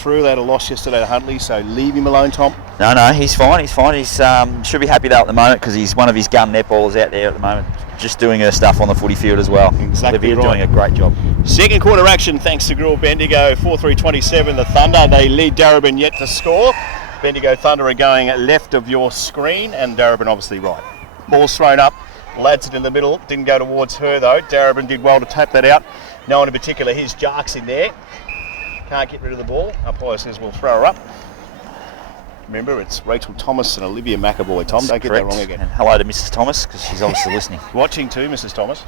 through. They had a loss yesterday to Huntley, so leave him alone, Tom. No, he's fine. He's fine. He's should be happy though at the moment because he's one of his gun netballers out there at the moment, just doing her stuff on the footy field as well. Exactly Olivia right. doing a great job. Second quarter action, thanks to Gruel Bendigo, 4-3-27. The Thunder, they lead Darebin yet to score. Bendigo Thunder are going left of your screen, and Darebin obviously right. Ball's thrown up. Ladson in the middle, didn't go towards her though. Darebin did well to tap that out. No one in particular. Here's Jarks in there. Can't get rid of the ball. Umpire says we'll throw her up. Remember, it's Rachel Thomas and Olivia McAvoy. Tom, don't get that wrong again. And hello to Mrs. Thomas because she's obviously listening. Watching too, Mrs. Thomas.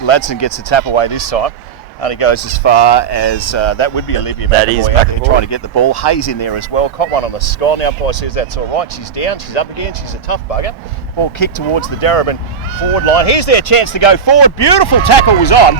Ladson gets the tap away this time. Only goes as far as that would be Olivia McAvoy. That is McAvoy. Trying to get the ball. Hayes in there as well. Caught one on the sky. Now umpire says that's all right. She's down. She's up again. She's a tough bugger. Ball kicked towards the Darebin forward line. Here's their chance to go forward. Beautiful tackle was on.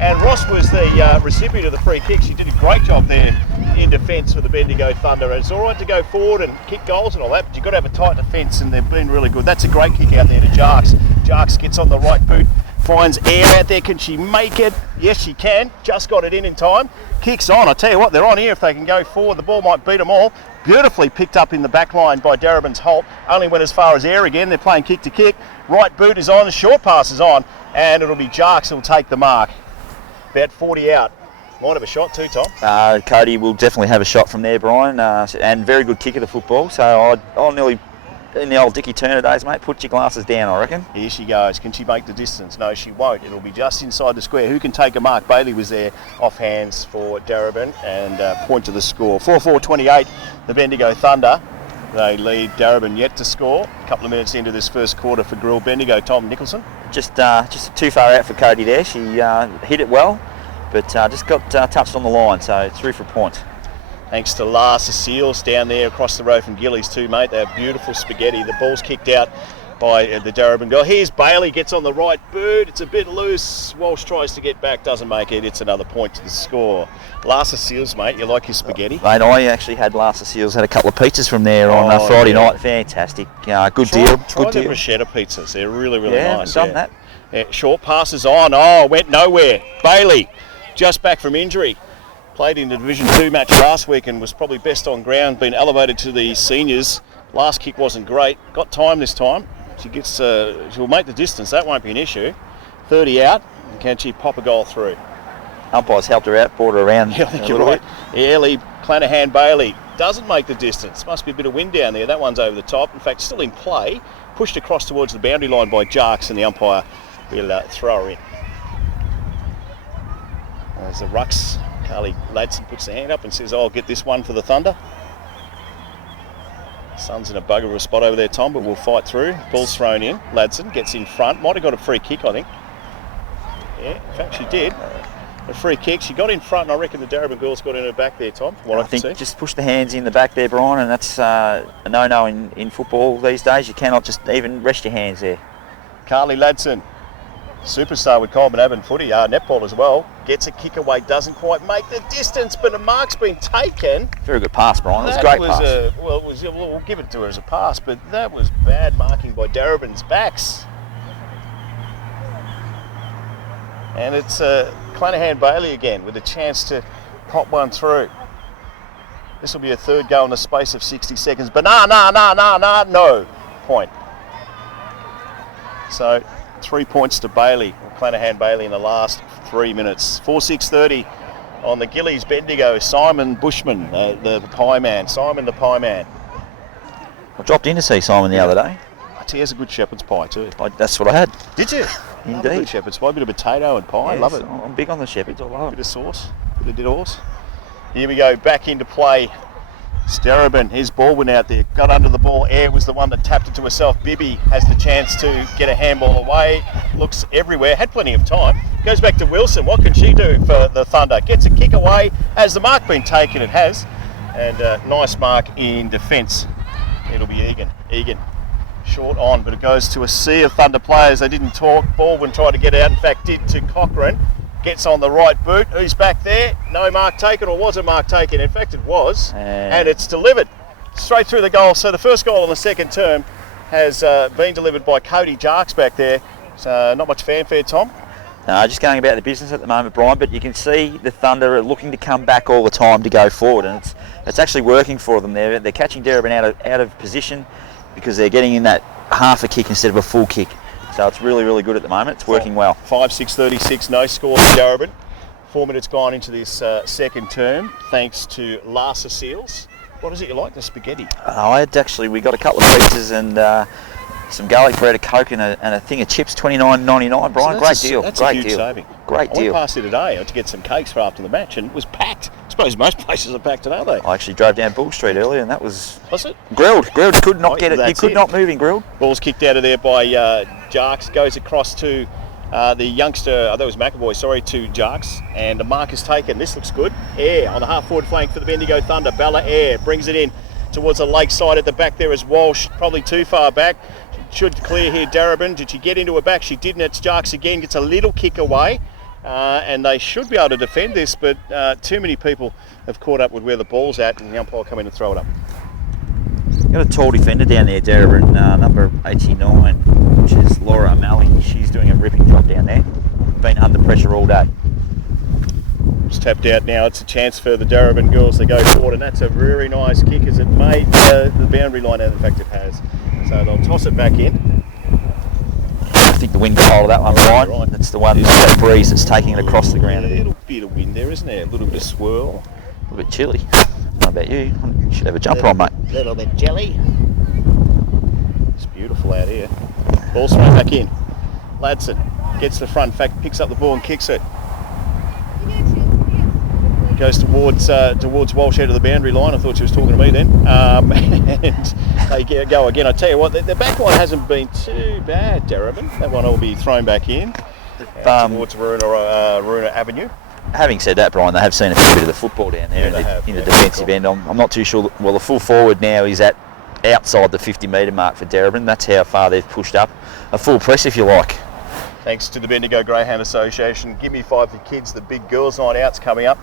And Ross was the recipient of the free kick. She did a great job there in defence for the Bendigo Thunder. And it's all right to go forward and kick goals and all that, but you've got to have a tight defence, and they've been really good. That's a great kick out there to Jarks. Jarks gets on the right boot, finds air out there. Can she make it? Yes, she can. Just got it in time. Kicks on. I tell you what, they're on here. If they can go forward, the ball might beat them all. Beautifully picked up in the back line by Darebin's Holt. Only went as far as air again. They're playing kick to kick. Right boot is on, the short pass is on, and it'll be Jarks who'll take the mark. About 40 out. Might have a shot too, Tom. Cody will definitely have a shot from there, Brian, and very good kick of the football. So I'll nearly, in the old Dickie Turner days, mate, put your glasses down, I reckon. Here she goes. Can she make the distance? No, she won't. It'll be just inside the square. Who can take a mark? Bailey was there off hands for Darebin and point to the score. 4-4-28, the Bendigo Thunder. They lead Darebin yet to score. A couple of minutes into this first quarter for Gruel Bendigo. Tom Nicholson. Just too far out for Cody there. She hit it well, but just got touched on the line, so through for a point. Thanks to Lars Seals down there across the road from Gillies too, mate. They have beautiful spaghetti. The ball's kicked out by the Darebin girl. Here's Bailey, gets on the right boot. It's a bit loose. Walsh tries to get back, doesn't make it. It's another point to the score. Lars Seals, mate, you like your spaghetti? Mate, I actually had Lars Seals, had a couple of pizzas from there on Friday night. Fantastic. Good deal. Try the bruschetta pizzas. They're really, really nice. Done that. Yeah, short passes on. Oh, went nowhere. Bailey, just back from injury. Played in the Division 2 match last week and was probably best on ground, been elevated to the seniors. Last kick wasn't great. Got time this time. She'll make the distance. That won't be an issue. 30 out. Can she pop a goal through? Umpires helped her out, brought her around. Yeah, I think you're right. Ellie Clanahan Bailey doesn't make the distance. Must be a bit of wind down there. That one's over the top. In fact, still in play. Pushed across towards the boundary line by Jarks, and the umpire will throw her in. There's the rucks. Carly Ladson puts the hand up and says, I'll get this one for the Thunder. Sun's in a bugger of a spot over there, Tom, but we'll fight through. Ball's thrown in. Ladson gets in front. Might have got a free kick, I think. Yeah, in fact, she did. A free kick. She got in front, and I reckon the Darebin girls got in her back there, Tom. I think just push the hands in the back there, Brian, and that's a no-no in football these days. You cannot just even rest your hands there. Carly Ladson, superstar with Coleman footy, netball as well. Gets a kick away, doesn't quite make the distance, but a mark's been taken. Very good pass, Brian. It was a great pass. We'll give it to her as a pass, but that was bad marking by Darebin's backs. And it's Clanahan Bailey again with a chance to pop one through. This will be a third goal in the space of 60 seconds, but no point. So 3 points to Bailey, Clanahan Bailey in the last 3 minutes. 4-6-30 on the Gillies Bendigo. Simon Bushman, the pie man. Simon the pie man. I dropped in to see Simon the other day. He has a good shepherd's pie too. That's what I had. Did you? Indeed. Good shepherd's pie, a bit of potato and pie. Yes, Love it. I'm big on the shepherds. I love it. Bit of sauce, bit of diddles. Here we go, back into play. Darebin, his ball went out there, got under the ball. Air was the one that tapped it to herself. Bibby has the chance to get a handball away. Looks everywhere, had plenty of time. Goes back to Wilson. What can she do for the Thunder? Gets a kick away. Has the mark been taken? It has. And a nice mark in defence. It'll be Egan. Short on, but it goes to a sea of Thunder players. They didn't talk. Baldwin tried to get out, in fact did to Cochrane. Gets on the right boot. Who's back there? No mark taken, or was a mark taken? In fact it was, and it's delivered straight through the goal. So the first goal in the second term has been delivered by Cody Jarks back there. So not much fanfare, Tom. Just going about the business at the moment, Brian, but you can see the Thunder are looking to come back all the time to go forward, and it's actually working for them. They're catching Darebin out of position because they're getting in that half a kick instead of a full kick. So it's really, really good at the moment. It's working well. 5-6-36, no score for Darebin. 4 minutes gone into this second term, thanks to Larsa Seals. What is it you like, the spaghetti? We got a couple of pizzas and some garlic bread, a Coke and a thing of chips, $29.99, Brian. So great deal. That's great a huge deal. saving. Great I deal. went past here today to get some cakes for after the match, and it was packed. I suppose most places are packed today, aren't they? I actually drove down Bull Street earlier, and that was it? Grilled. You could not get it. You could not move in grilled. Ball's kicked out of there by Jarks. Goes across to the youngster, I thought it was McAvoy, to Jarks. And the mark is taken. This looks good. Air on the half-forward flank for the Bendigo Thunder. Bella Air brings it in towards the lakeside at the back there is Walsh. Probably too far back. Should clear here Darebin. Did she get into her back? She didn't. It's Jarks again. Gets a little kick away. And they should be able to defend this, but too many people have caught up with where the ball's at, and the umpire will come in and throw it up. Got a tall defender down there, Darebin, number 89, which is Laura O'Malley. She's doing a ripping job down there. Been under pressure all day. It's tapped out now. It's a chance for the Darebin girls to go forward, and that's a very nice kick as it made the boundary line, and in fact it has. So they'll toss it back in. I think the wind got hold of that one, Brian. Right. That's the one, that breeze that's taking it across the ground. A little bit of wind there, isn't there? A little bit of swirl. A little bit chilly. What about you? You should have a jumper on, mate. A little bit jelly. It's beautiful out here. Ball straight back in. Ladson gets the front, in fact picks up the ball and kicks it. Goes towards Walsh out of the boundary line. I thought she was talking to me then. And they go again. I tell you what, the back line hasn't been too bad, Darebin. That one will be thrown back in towards Runa Avenue. Having said that, Brian, they have seen a fair bit of the football down there in the defensive end. I'm not too sure. Well, the full forward now is at outside the 50-metre mark for Darebin. That's how far they've pushed up. A full press, if you like. Thanks to the Bendigo Greyhound Association. Give Me 5 for Kids, the big girls' night out's coming up.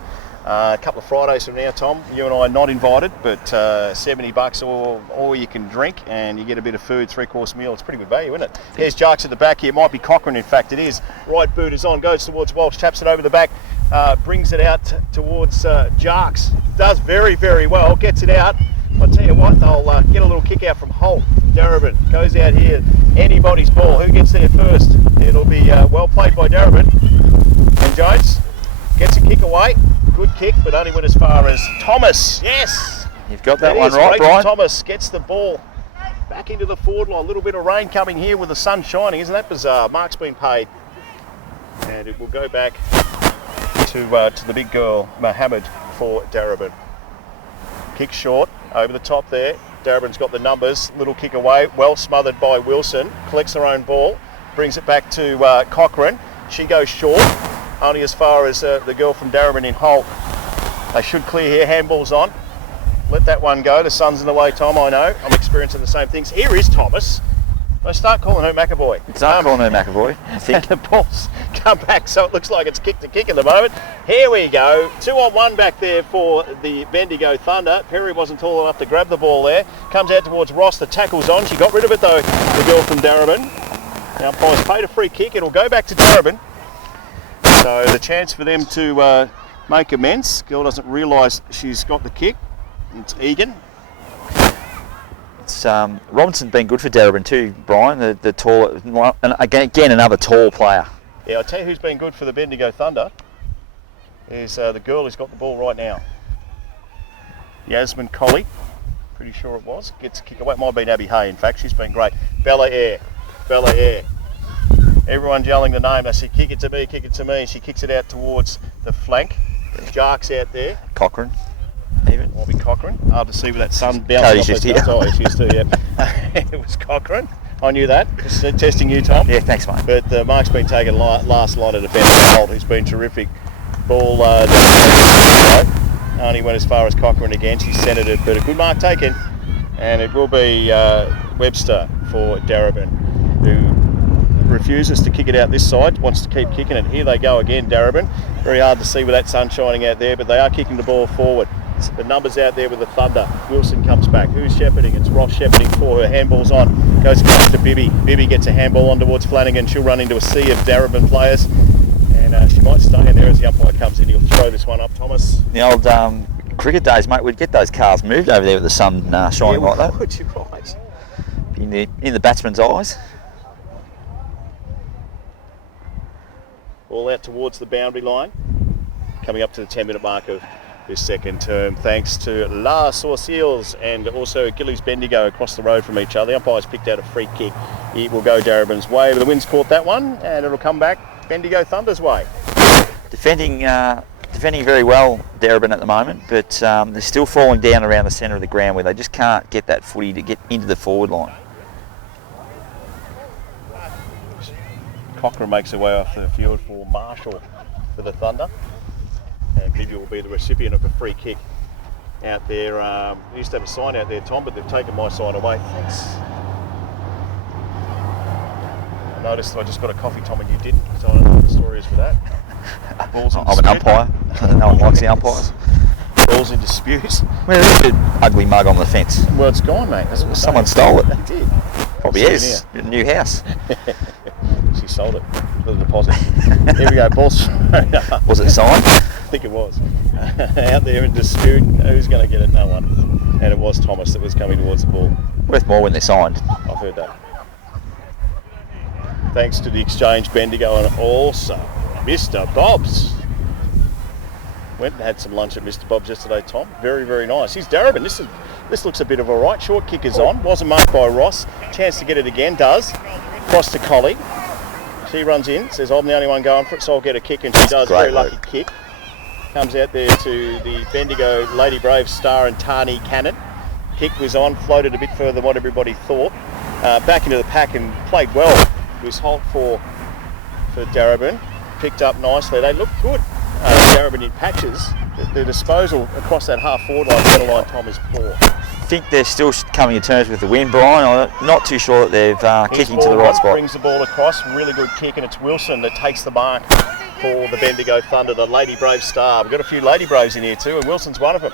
A couple of Fridays from now, Tom. You and I are not invited, but $70 all you can drink, and you get a bit of food, 3-course meal. It's pretty good value, isn't it? There's Jarks at the back here. It might be Cochrane, in fact it is. Right boot is on, goes towards Walsh, taps it over the back, brings it out towards Jarks. Does very, very well, gets it out. I'll tell you what, they'll get a little kick out from Holt. Darebin goes out here. Anybody's ball. Who gets there first? It'll be well played by Darebin. And Jones gets a kick away. Good kick, but only went as far as Thomas. Yes! You've got that one right, Brian. Thomas gets the ball back into the forward line. A little bit of rain coming here with the sun shining. Isn't that bizarre? Mark's been paid. And it will go back to the big girl, Mohammed, for Darebin. Kick short, over the top there. Darebin's got the numbers. Little kick away, well smothered by Wilson. Collects her own ball, brings it back to Cochrane. She goes short, only as far as the girl from Darebin in Holt. They should clear here, handball's on. Let that one go, the sun's in the way, Tom, I know. I'm experiencing the same things. Here is Thomas. I start calling her McAvoy. Start calling her McAvoy, I think. And the ball's come back, so it looks like it's kick to kick at the moment. Here we go. 2-on-1 back there for the Bendigo Thunder. Perry wasn't tall enough to grab the ball there. Comes out towards Ross. The tackle's on. She got rid of it, though, the girl from Darebin. Now, umpire's paid a free kick. It'll go back to Darebin. So the chance for them to make amends. Girl doesn't realise she's got the kick. It's Egan. Robinson's been good for Darebin too, Brian, the tall, and again another tall player. Yeah, I'll tell you who's been good for the Bendigo Thunder is the girl who's got the ball right now. Yasmin Colley, pretty sure it was, gets a kick away. It might have been Abby Hay, in fact, she's been great. Bella Air. Everyone's yelling the name. They say, kick it to me, kick it to me. She kicks it out towards the flank. Jark's out there. Cochrane. Even. Might be Cochrane. Hard to see with that sun bouncing off those guns. Oh, she's too, yeah. It was Cochrane. I knew that. Just testing you, Tom. Yeah, thanks, mate. But Mark's been taken last line of defence. Holt, who's been terrific. Ball only went as far as Cochrane again. She centred it, but a good mark taken. And it will be Webster for Darebin, who refuses to kick it out this side, wants to keep kicking it. Here they go again, Darebin. Very hard to see with that sun shining out there, but they are kicking the ball forward. The numbers out there with the Thunder. Wilson comes back. Who's shepherding? It's Ross shepherding for her. Handball's on. Goes across to Bibby. Bibby gets a handball on towards Flanagan. She'll run into a sea of Darebin players. And she might stay in there as the umpire comes in. He'll throw this one up, Thomas. The old cricket days, mate, we'd get those cars moved over there with the sun shining like that. Would, you're right. In the batsman's eyes. All out towards the boundary line. Coming up to the 10-minute mark of this second term, thanks to La Sourcils and also Gillies Bendigo across the road from each other. The umpire's picked out a free kick. It will go Darebin's way, but the wind's caught that one, and it'll come back Bendigo Thunder's way. Defending very well, Darebin, at the moment, but they're still falling down around the centre of the ground where they just can't get that footy to get into the forward line. Cochrane makes her way off the field for Marshall for the Thunder. And Vivian will be the recipient of a free kick out there. We used to have a sign out there, Tom, but they've taken my sign away. Thanks. I noticed that I just got a coffee, Tom, and you didn't, so I don't know what the story is for that. Balls in I'm an umpire. No one likes the umpires. Balls in dispute. Well, there's an ugly mug on the fence. Well, it's gone, mate. That's what Someone stole it. They did. Probably is. New house. She sold it for the deposit. Here we go, balls thrown up. Was it signed? I think it was. Out there in dispute, who's going to get it? No one. And it was Thomas that was coming towards the ball. Worth more when they're signed. I've heard that. Thanks to the exchange, Bendigo, and also Mr. Bob's. Went and had some lunch at Mr. Bob's yesterday, Tom. Very, very nice. Here's Darebin. This looks a bit of a right. Short kick is on. Wasn't marked by Ross. Chance to get it again. Does. Cross to Collie. She runs in. Says, I'm the only one going for it, so I'll get a kick. And she does. Very lucky kick. Comes out there to the Bendigo Lady Brave star and Tani Cannon. Kick was on. Floated a bit further than what everybody thought. Back into the pack and played well. It was halt for Darebin. Picked up nicely. They look good. Darebin in patches. The disposal across that half forward line, centre line, Tom, is poor. I think they're still coming to terms with the wind, Brian. I'm not too sure that they've kicking to the right spot. Brings the ball across, really good kick, and it's Wilson that takes the mark for the Bendigo Thunder, the Lady Brave star. We've got a few Lady Braves in here too, and Wilson's one of them.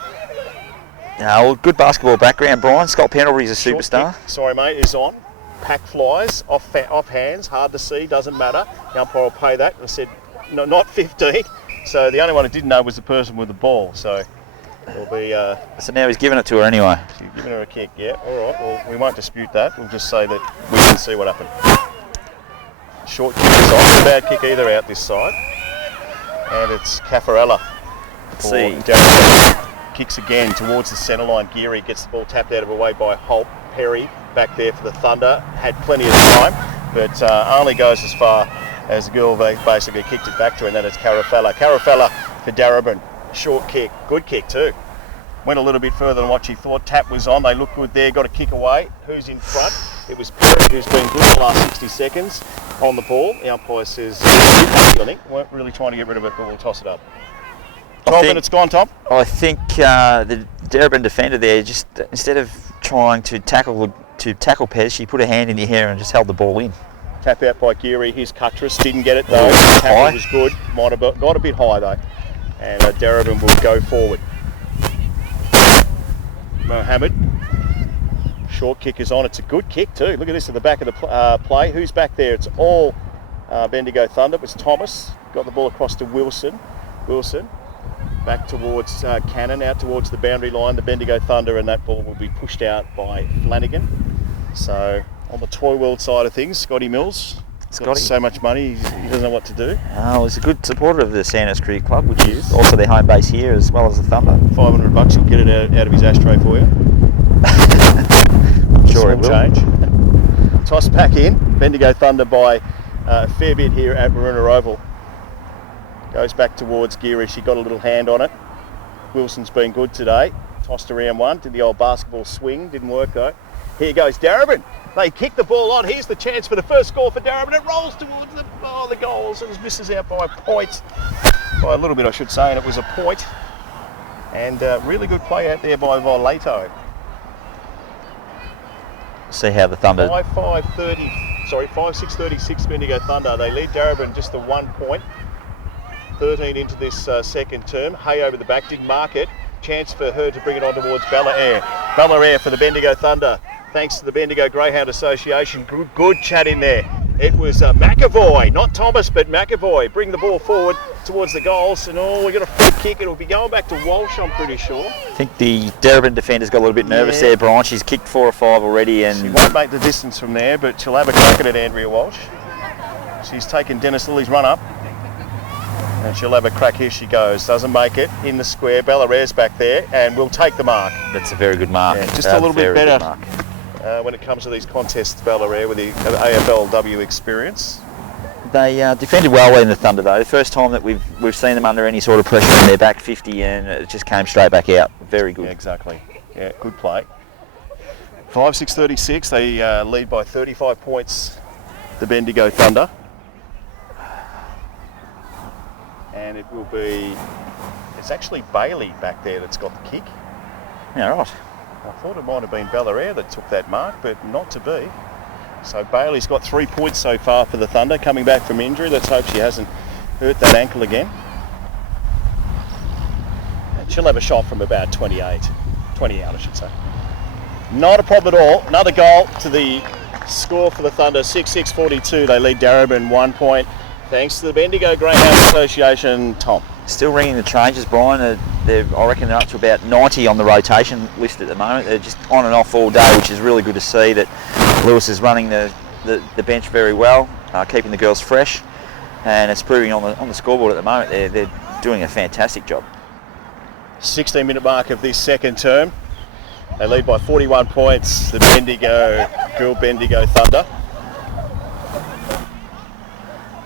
Well, good basketball background, Brian. Scott Pendlebury's a superstar. Sorry, mate, is on. Pack flies, off hands, hard to see, doesn't matter. The umpire will pay that. I said, no, not 15. So the only one who didn't know was the person with the ball. So it'll be. So now he's giving it to her anyway. He's giving her a kick. Yeah. All right. Well, we won't dispute that. We'll just say that we didn't see what happened. Short kick is off. Bad kick either out this side. And it's Caffarella. See. Kicks again towards the centre line. Geary gets the ball tapped out of her way by Holt. Perry back there for the Thunder. Had plenty of time, but only goes as far as the girl basically kicked it back to her, and then it's Carafella. Carafella for Darebin. Short kick. Good kick too. Went a little bit further than what she thought. Tap was on. They look good there. Got a kick away. Who's in front? It was Perry, who's been good the last 60 seconds on the ball. The umpire says, I think, weren't really trying to get rid of it, but we'll toss it up. 12 minutes gone, Tom. I think the Darebin defender there, just instead of trying to tackle Pez, she put her hand in the air and just held the ball in. Tap out by Geary. Here's Cuttress. Didn't get it though. Tackle was good. Might have got a bit high though. And Darebin will go forward. Mohammed. Short kick is on. It's a good kick too. Look at this at the back of the play. Who's back there? It's all Bendigo Thunder. It was Thomas. Got the ball across to Wilson. Wilson. Back towards Cannon, out towards the boundary line, the Bendigo Thunder, and that ball will be pushed out by Flanagan. So on the toy world side of things, Scotty Mills, got so much money, he doesn't know what to do. Oh, he's a good supporter of the Sandhurst Cricket Club, which is also their home base here as well as the Thunder. $500, he'll get it out of his ashtray for you. I'm sure it will. Change. Toss back in, Bendigo Thunder by a fair bit here at Maroona Oval. Goes back towards Geary. She got a little hand on it. Wilson's been good today. Tossed around one. Did the old basketball swing. Didn't work though. Here goes Darebin. They kick the ball on. Here's the chance for the first score for Darebin. It rolls towards the goals and misses out by a point. By a little bit, I should say. And it was a point. And really good play out there by Voleto. See how the Thunder... 5-6-36 Bendigo Thunder. They lead Darebin just the 1 point. 13 into this second term. Hay over the back, didn't mark it. Chance for her to bring it on towards Belair. Belair for the Bendigo Thunder. Thanks to the Bendigo Greyhound Association. Good chat in there. It was McAvoy, not Thomas, but McAvoy. Bring the ball forward towards the goals, and we got a free kick. It'll be going back to Walsh, I'm pretty sure. I think the Darebin defender's got a little bit nervous there, Brian. She's kicked 4 or 5 already, and she won't make the distance from there, but she'll have a crack at it, Andrea Walsh. She's taken Dennis Lilly's run up, and she'll have a crack. Here she goes. Doesn't make it in the square. Bellarare's back there, and we'll take the mark. That's a very good mark. Yeah, just a little bit better when it comes to these contests, Bellarare, with the AFLW experience. They defended well in the Thunder though. The first time that we've seen them under any sort of pressure in their back 50, and it just came straight back out. Very good. Yeah, exactly. Yeah, good play. 5-6-36. They lead by 35 points. The Bendigo Thunder, and it will be. It's actually Bailey back there that's got the kick. Yeah, right. I thought it might have been Bellarare that took that mark, but not to be. So Bailey's got 3 points so far for the Thunder, coming back from injury. Let's hope she hasn't hurt that ankle again. And she'll have a shot from about 20 out, I should say. Not a problem at all. Another goal to the score for the Thunder, 6-6-42. They lead Darebin 1 point, thanks to the Bendigo Greyhound Association. Tom. Still ringing the changes, Brian. I reckon they're up to about 90 on the rotation list at the moment. They're just on and off all day, which is really good to see that Lewis is running the bench very well, keeping the girls fresh, and it's proving on the scoreboard at the moment. They're doing a fantastic job. 16-minute mark of this second term. They lead by 41 points, the Bendigo Thunder.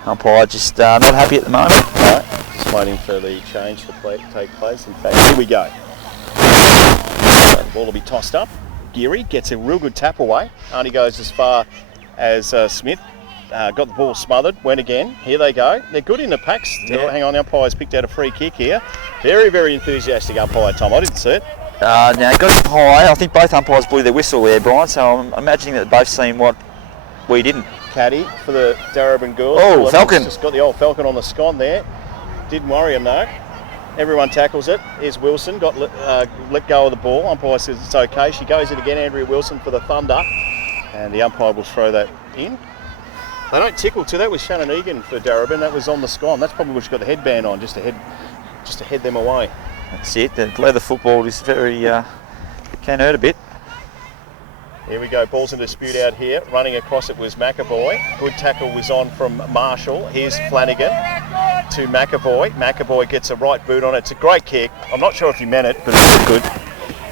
Umpire just not happy at the moment. Right, just waiting for the change to take place. In fact, here we go. So the ball will be tossed up. Geary gets a real good tap away. Only goes as far as Smith. Got the ball smothered, went again. Here they go. They're good in the packs. Yeah. Hang on, the umpire's picked out a free kick here. Very, very enthusiastic umpire, Tom. I didn't see it. Now, got it high. I think both umpires blew their whistle there, Brian, so I'm imagining that they've seen what we didn't. Caddy for the Darebin girls. Oh, Falcon. Just got the old Falcon on the scon there. Didn't worry him though. Everyone tackles it. Here's Wilson, got let go of the ball. Umpire says it's okay. She goes in again, Andrea Wilson for the Thunder. And the umpire will throw that in. They don't tickle too. That was Shannon Egan for Darebin. That was on the scon. That's probably what she got the headband on, just to head them away. That's it. The leather football is very, can hurt a bit. Here we go, balls in dispute out here. Running across it was McAvoy. Good tackle was on from Marshall. Here's Flanagan to McAvoy. McAvoy gets a right boot on it. It's a great kick. I'm not sure if he meant it, but it looked good.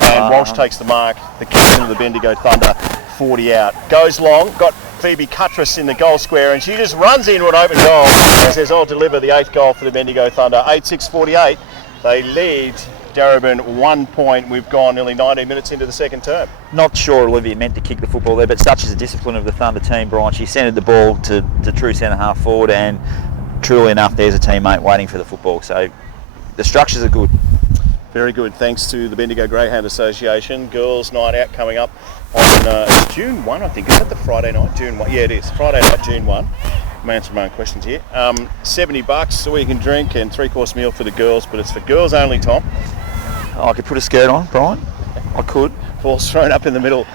And Walsh takes the mark. The captain of the Bendigo Thunder, 40 out. Goes long, got Phoebe Cuttress in the goal square, and she just runs into an open goal and says, I'll deliver the 8th goal for the Bendigo Thunder. 8-6-48. They lead Darebin 1 point. We've gone nearly 90 minutes into the second term. Not sure Olivia meant to kick the football there, but such is the discipline of the Thunder team, Brian. She centred the ball to true centre half forward, and truly enough, there's a teammate waiting for the football. So the structures are good. Very good, thanks to the Bendigo Greyhound Association. Girls' night out coming up on it's June 1, I think. Is that the Friday night? June 1. Yeah, it is. Friday night, June 1. I'm answering my own questions here. $70, so you can drink, and 3-course meal for the girls, but it's for girls only, Tom. I could put a skirt on, Brian. I could. Ball's thrown up in the middle.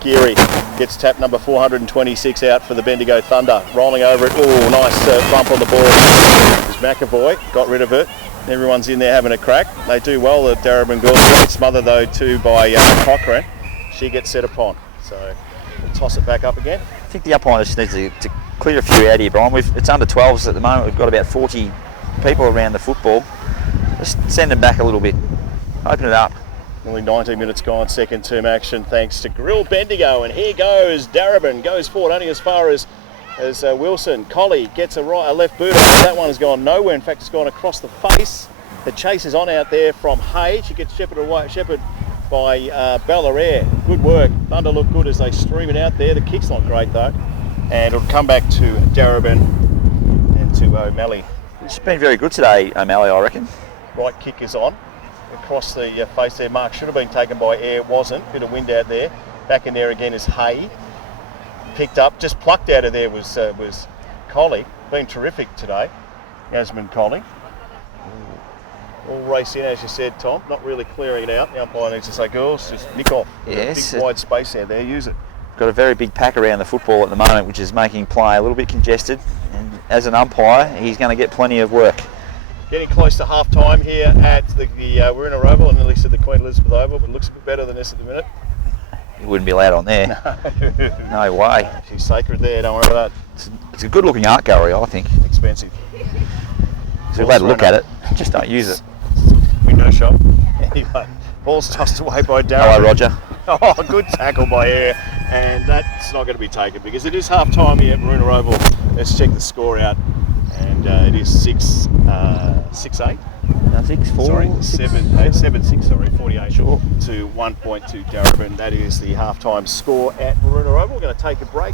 Geary gets tap number 426 out for the Bendigo Thunder. Rolling over it. Oh, nice bump on the ball. There's McAvoy. Got rid of it. Everyone's in there having a crack. They do well, the Darebin girls. Get smothered though too by Cochrane. She gets set upon. So we'll toss it back up again. I think the umpire just needs to clear a few out here, Brian. It's under 12s at the moment. We've got about 40 people around the football. Just send them back a little bit. Open it up. Nearly 19 minutes gone, second term action thanks to Grill Bendigo, and here goes Darebin, goes forward only as far as Wilson. Collie gets a left boot, that one has gone nowhere, in fact it's gone across the face. The chase is on out there from Hay. She gets shepherded by Bellarare. Good work, Thunder look good as they stream it out there. The kick's not great though, and it'll come back to Darebin and to O'Malley. It's been very good today, O'Malley, I reckon. Right kick is on. Across the face there, mark should have been taken by air, wasn't. Bit of wind out there. Back in there again is Hay. Picked up, just plucked out of there was Collie. Been terrific today, Yasmin Collie. All race in, as you said, Tom. Not really clearing it out. The umpire needs to say, girls, just nick off. Yes. Big wide space out there, use it. got a very big pack around the football at the moment, which is making play a little bit congested. And as an umpire, he's going to get plenty of work. Getting close to half time here at we're in a Oval, and at least at the Queen Elizabeth Oval, but it looks a bit better than this at the minute. He wouldn't be allowed on there. No way. She's sacred there, don't worry about that. It's a good looking art gallery, I think. Expensive. It's a way to look at it, just don't use it. Window shop. Anyway, ball's tossed away by Darebin. Hello, Roger. Oh, good tackle by Air, and that's not going to be taken because it is half time here at Marina Oval. Let's check the score out, and it is 6-8. No, 6-4. Sorry, 7-6. Sorry, 48 Sure. to 1 point to Darebin. That is the half time score at Marina Oval. We're going to take a break.